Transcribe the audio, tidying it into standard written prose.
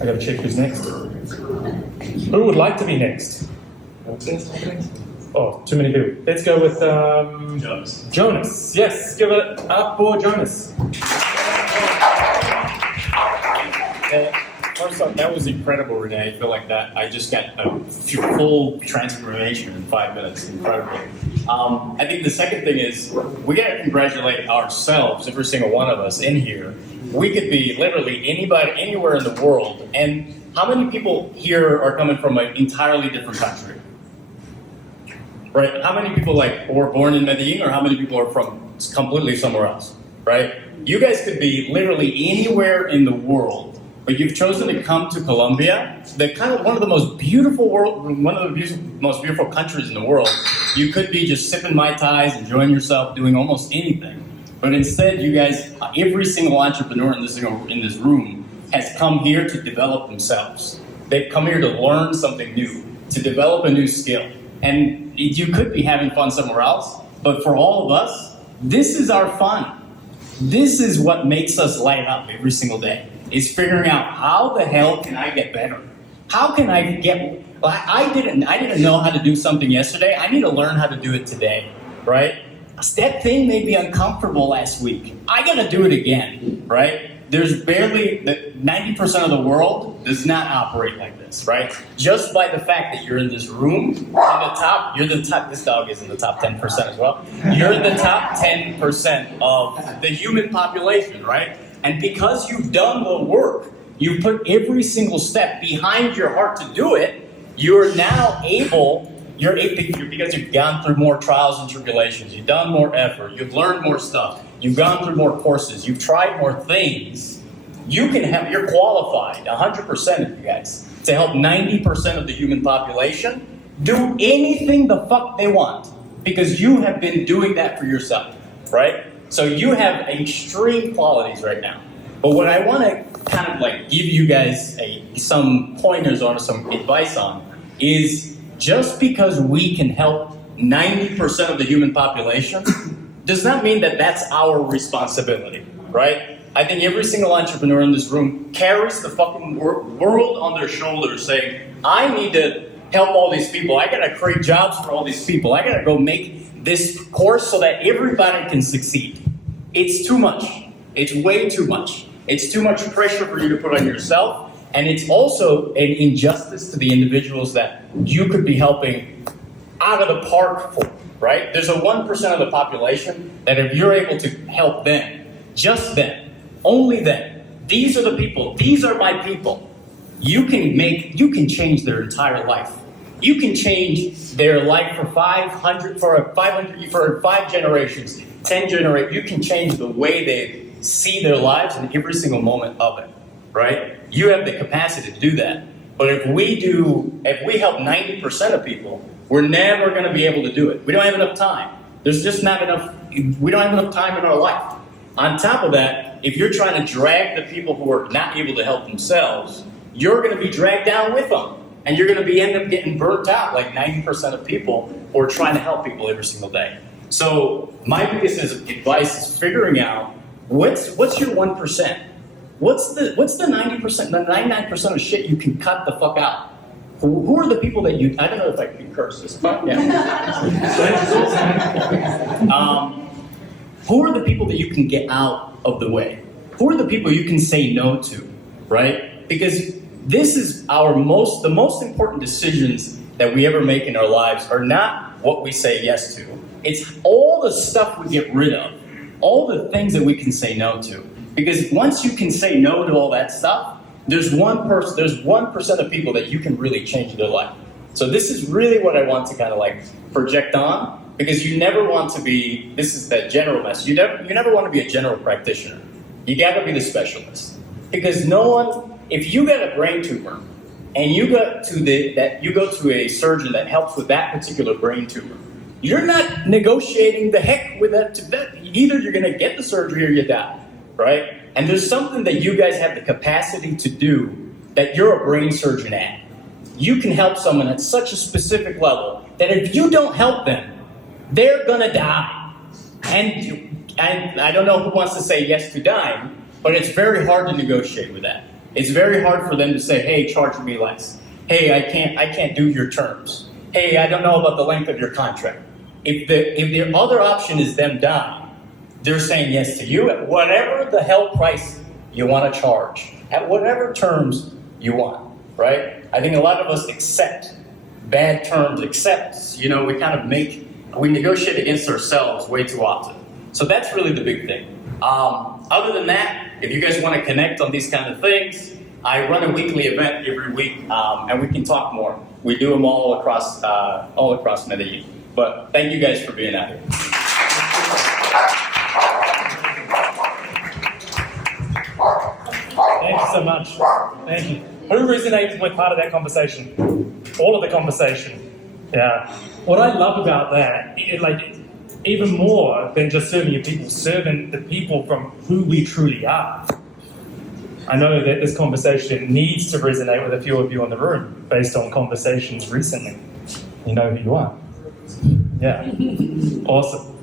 I gotta check who's next. Who would like to be next? Oh, too many people. Let's go with Jonas. Jonas. Yes, give it up for Jonas. First off, that was incredible, Renee. I feel like that. I just got a full transformation in 5 minutes. Incredible. I think the second thing is we got to congratulate ourselves, every single one of us in here. We could be literally anybody, anywhere in the world. And how many people here are coming from an entirely different country? Right? How many people were born in Medellin, or how many people are from completely somewhere else? Right? You guys could be literally anywhere in the world, but you've chosen to come to Colombia, one of the most beautiful most beautiful countries in the world. You could be just sipping Mai Tais, enjoying yourself, doing almost anything. But instead, you guys, every single entrepreneur in this room has come here to develop themselves. They've come here to learn something new, to develop a new skill. And you could be having fun somewhere else, but for all of us, this is our fun. This is what makes us light up every single day, is figuring out how the hell can I get better? How can I get, I didn't know how to do something yesterday. I need to learn how to do it today, right? That thing made me uncomfortable last week. I gotta do it again, right? There's barely, 90% of the world does not operate like this, right? Just by the fact that you're in this room, you're the top, this dog is in the top 10% as well. You're in the top 10% of the human population, right? And because you've done the work, you put every single step behind your heart to do it, you're now able, because you've gone through more trials and tribulations, you've done more effort, you've learned more stuff, you've gone through more courses, you've tried more things, you're qualified, 100% of you guys, to help 90% of the human population do anything the fuck they want, because you have been doing that for yourself, right? So you have extreme qualities right now. But what I want to kind of give you guys some pointers on, some advice on, is just because we can help 90% of the human population does not mean that that's our responsibility, right? I think every single entrepreneur in this room carries the fucking world on their shoulders saying, I need to help all these people. I gotta create jobs for all these people. I gotta go make this course so that everybody can succeed. It's too much. It's way too much. It's too much pressure for you to put on yourself. And it's also an injustice to the individuals that you could be helping out of the park for, right? There's a 1% of the population that if you're able to help them, just them, only them, these are the people, these are my people, you can change their entire life. You can change their life for 5 generations, 10 generations. You can change the way they see their lives in every single moment of it, right? You have the capacity to do that. But if we help 90% of people, we're never going to be able to do it. We don't have enough time. There's just not enough, we don't have enough time in our life. On top of that, if you're trying to drag the people who are not able to help themselves, you're going to be dragged down with them. And you're going to end up getting burnt out like 90% of people who are trying to help people every single day. So my biggest advice is figuring out what's your 1%? What's the 90%, the 99% of shit you can cut the fuck out? Who are the people that you, I don't know if I can curse this, but yeah. Who are the people that you can get out of the way? Who are the people you can say no to, right? Because this is the most important decisions that we ever make in our lives are not what we say yes to. It's all the stuff we get rid of, all the things that we can say no to. Because once you can say no to all that stuff, there's 1% of people that you can really change their life. So this is really what I want to kind of project on, because you never want to be, this is that general message, you never want to be a general practitioner. You gotta be the specialist. Because if you get a brain tumor and you go to a surgeon that helps with that particular brain tumor, you're not negotiating the heck with that. Either you're gonna get the surgery or you die. Right? And there's something that you guys have the capacity to do that you're a brain surgeon at. You can help someone at such a specific level that if you don't help them, they're gonna die. And I don't know who wants to say yes to dying, but it's very hard to negotiate with that. It's very hard for them to say, hey, charge me less. Hey, I can't do your terms. Hey, I don't know about the length of your contract. If the other option is them dying, they're saying yes to you at whatever the hell price you want to charge, at whatever terms you want, right? I think a lot of us accept bad terms, we negotiate against ourselves way too often. So that's really the big thing. Other than that, if you guys want to connect on these kind of things, I run a weekly event every week, and we can talk more. We do them all across Medellin. But thank you guys for being out here. Thank you so much. Thank you. Who resonated with part of that conversation? All of the conversation. Yeah. What I love about that, even more than just serving your people, serving the people from who we truly are. I know that this conversation needs to resonate with a few of you in the room based on conversations recently. You know who you are. Yeah. Awesome.